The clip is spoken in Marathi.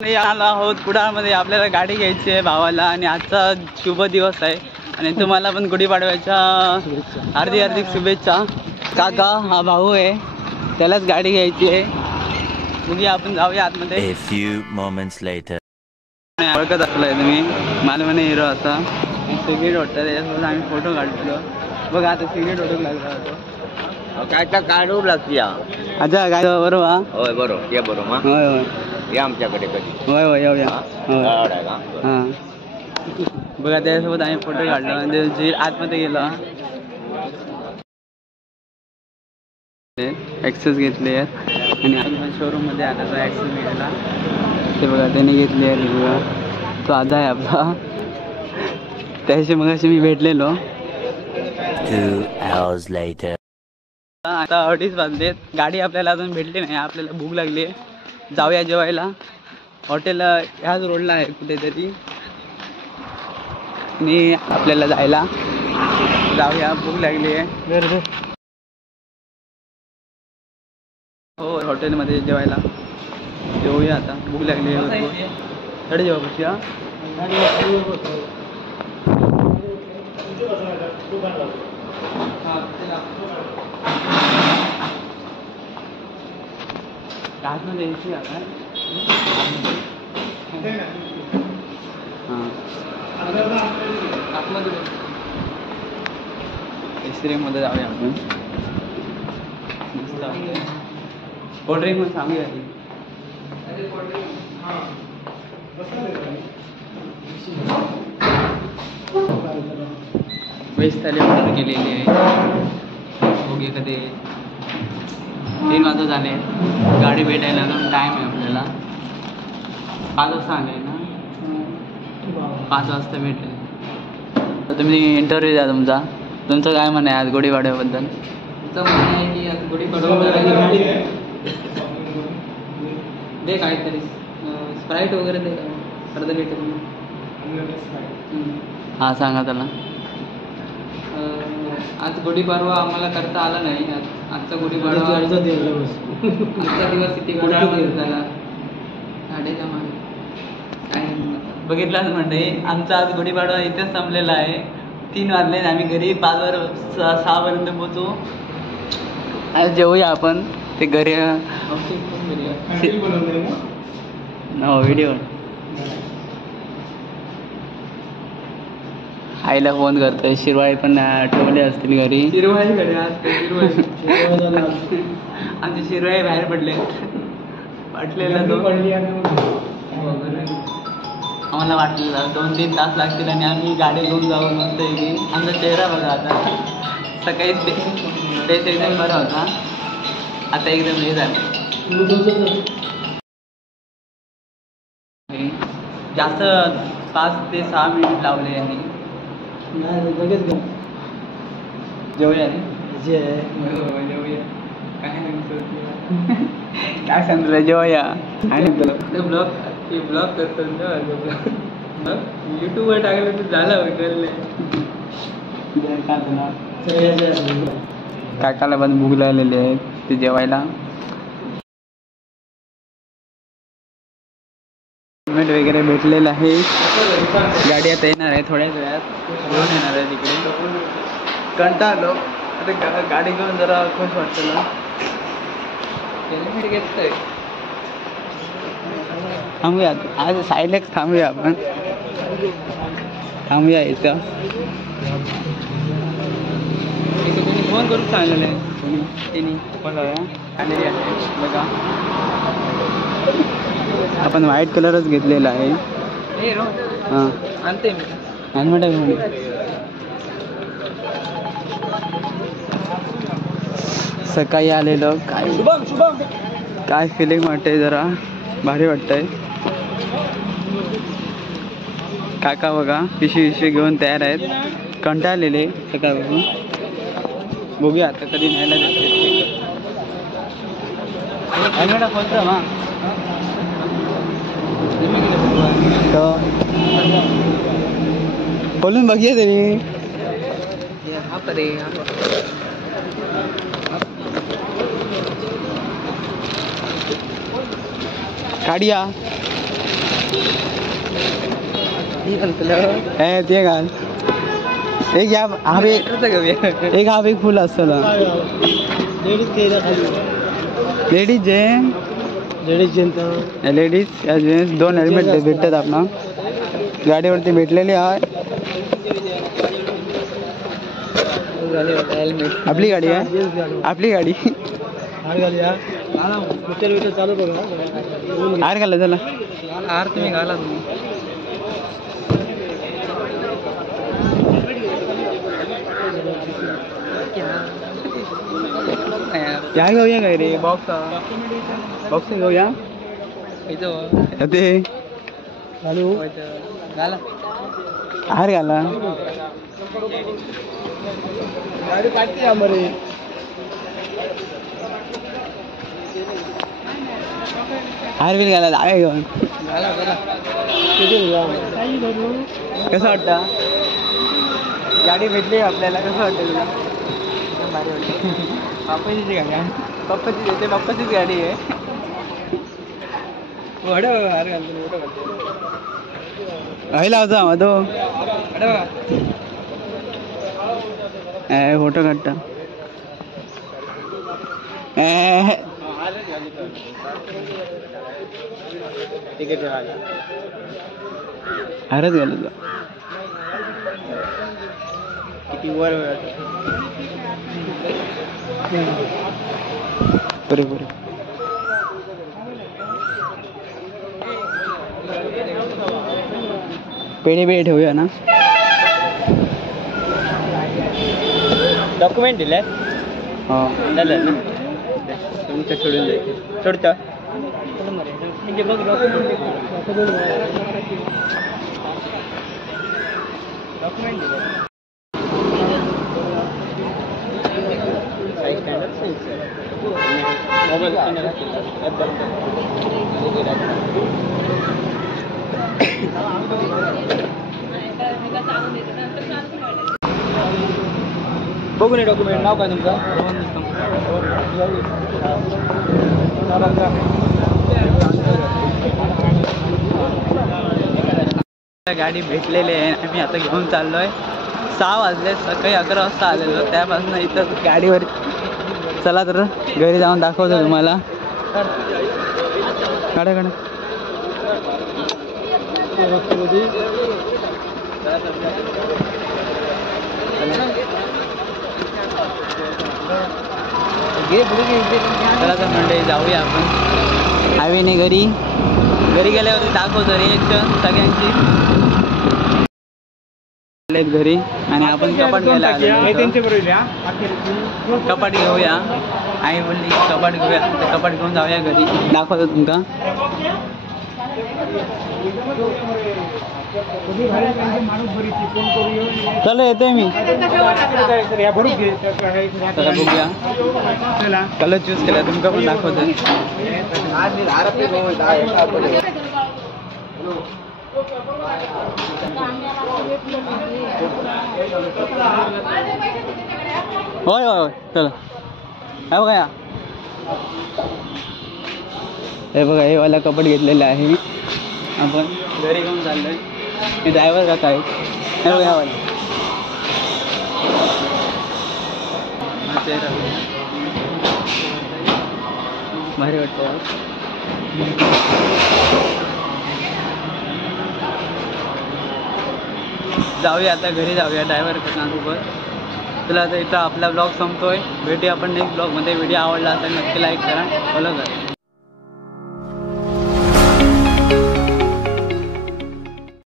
आलो आहोत कुडाळमध्ये. आपल्याला गाडी घ्यायची आहे भावाला आणि आजचा शुभ दिवस आहे आणि तुम्हाला पण गुढीपाडव्याच्या हार्दिक शुभेच्छा. काका हा भाऊ आहे, त्यालाच गाडी घ्यायची आहे. बघूया आपण जाऊया आतमध्ये. A few moments later. ओळखत असलाय तुम्ही मालवणी हिरो असा सिगरेट वाटतं, त्याच्यासोबत आम्ही फोटो काढतो. बघा आता सिगरेट ओढूक लागला होतो. काय काढू लागते अच्छा काय बरोबर. होय बरोबर या बरोबर होय होय या आमच्याकडे कधी होय होय येऊया. होय का हां बघा त्याच्यासोबत आम्ही फोटो काढलो आणि जे आतमध्ये गेलो. ॲक्सेस घेतले आहेत आणि आपण शोरूममध्ये आला तर ॲक्सेस घ्यायला. ते बघा त्याने घेतले आहेत. बघा तो आधा आहे आपला, त्याशी मगाशी मी भेटलेलो. 2 hours later. आता 2:30 वाजलेत, गाडी आपल्याला अजून भेटली नाही. आपल्याला भूक लागली आहे, जाऊया जेवायला. हॉटेल ह्याच रोडला आहे कुठेतरी आणि आपल्याला जायला जाऊया. भूक लागली आहे. हो हॉटेलमध्ये जेवायला जेवूया आता. भूक लागली आहे. कडे जेवा बसूया. आतमध्ये एसी आहे. एसीमध्ये जाऊया आपण. मस्त कोल्ड्रिंक पण सांगूया. वेज थाली ऑर्डर केलेली आहे. ओके कधी 3 वाजता झाले, गाडी भेटायला अजून टाईम आहे आपल्याला. 5 वाजता आले ना, 5 वाजता भेटेल. तर तुम्ही इंटरव्ह्यू द्या तुमचं काय म्हणणं आहे आज गुढीपाडव्याबद्दल? तुमचं म्हणणं आहे की आज गुढीपाडवा दे काहीतरी स्प्राईट वगैरे दे का अर्ध लिटर. हां सांगा त्याला. आज गुढीपाडवा आम्हाला करता आला नाही. आजचा गुढीपाडवा आजचा दिवस किती झाला साडेचा मान काय बघितलं म्हणजे आमचा आज गुढीपाडवा इथेच संपलेला आहे. 3 वाजले आम्ही घरी 6 पर्यंत पोहोचू. आज जेवूया आपण ते घरी. हो व्हिडिओ आईला फोन करतोय. शिरवाळी पण ठेवले असतील घरी. शिरवाळी घरी आमची शिरवाळी बाहेर पडले वाटलेला. आम्हाला वाटलेलं 2-3 तास लागतील आणि आम्ही गाडी घेऊन जाऊ मस्त की. आमचा चेहरा बघा आता. सकाळी फेस एकदम बरा होता, आता एकदम हे झालं. जास्त 5 ते 6 मिनिट लावले आणि जेवूया जेवूया. काय सांगितलं जेवूया आणि ब्लॉग करतो यूट्यूबवर टाकलं तर झालं कळले. काकाला पण भूक लागलेली आहे ते जेवायला. पेमेंट वगैरे भेटलेलं आहे. गाडी आता येणार आहे थोड्याच वेळात, घेऊन येणार आहे तिकडे. कंटाळलो आता गाडी घेऊन जरा खुश वाटतं ना. घेतोय थांबूया आज सायलेक्स थांबूया आपण. थांबूया इथं. फोन करून सांगितलेलं आहे त्यांनी फोन लावूया आलेली आहे. बघा आपण व्हाईट कलरच घेतलेला आहे. हां आणते मी सकाळी आलेलो. काय फिलिंग वाटतंय, जरा भारी वाटतंय. काका बघा पिशवी घेऊन तयार आहेत, कंटाळलेले सकाळपासून. बघूया आता कधी न्यायला जाते. हेल्मेट खोलतो ना खोलून बघूया तरी. काढिया ते घाल एक या हा एक हा एक फुल असतं लेडीज जेंट्स दोन हेल्मेट भेटतात आपला गाडीवरती भेटलेले आहे. आपली गाडी आहे आपली गाडी हार घाला चला हार तुम्ही घाला या घेऊया काय रे बॉक्स घेऊया ते हार घाला हार बिल घाला जागा घेऊन कसं वाटतं गाडी भेटली आपल्याला कसं वाटतं तुला भारी वाटतं पप्पाचीच गाडी आहे पप्पाचीच गाडी आहे हार घालतो लावतो आम्हा तो फोटो काढता हारच गेलो तो किती वर बरोबर पेढे ठेवूया ना डॉक्युमेंट दिले हो झालं ना तुमचं सोडून जायचं सोडतं डॉक्युमेंट दिले बघून डॉक्युमेंट नाव काय तुमचं गाडी भेटलेली आहे आम्ही आता घेऊन चाललोय 6 वाजले सकाळी 11 वाजता आलेलो त्यापासून इथं गाडीवर चला तर घरी जाऊन दाखवतो तुम्हाला काढा चला तर मंडळी जाऊया आपण हायवेने घरी गेल्यावरती दाखवतो रिएक्शन सगळ्यांची घरी आणि आपण कपाट घ्यायला कपाट घेऊया आई बोलली कपाट घेऊया कपाट घेऊन जाऊया घरी दाखवतो तुमका चला येतोय मी चला बघूया कलर चूज केला तुमका पण दाखवतो होय चला हे बघा हे बघा हे वाला कपड घेतलेला आहे आपण घरी घेऊन चाललोय हे ड्रायव्हर का काय हे बघा वाला भारी वाटतं जाऊया आता घरी जाऊया ड्रायव्हर सोबत तुला आता इथं आपला ब्लॉग संपतोय भेटूया आपण नेक्स्ट ब्लॉगमध्ये व्हिडिओ आवडला असेल नक्की लाईक करा फॉलो करा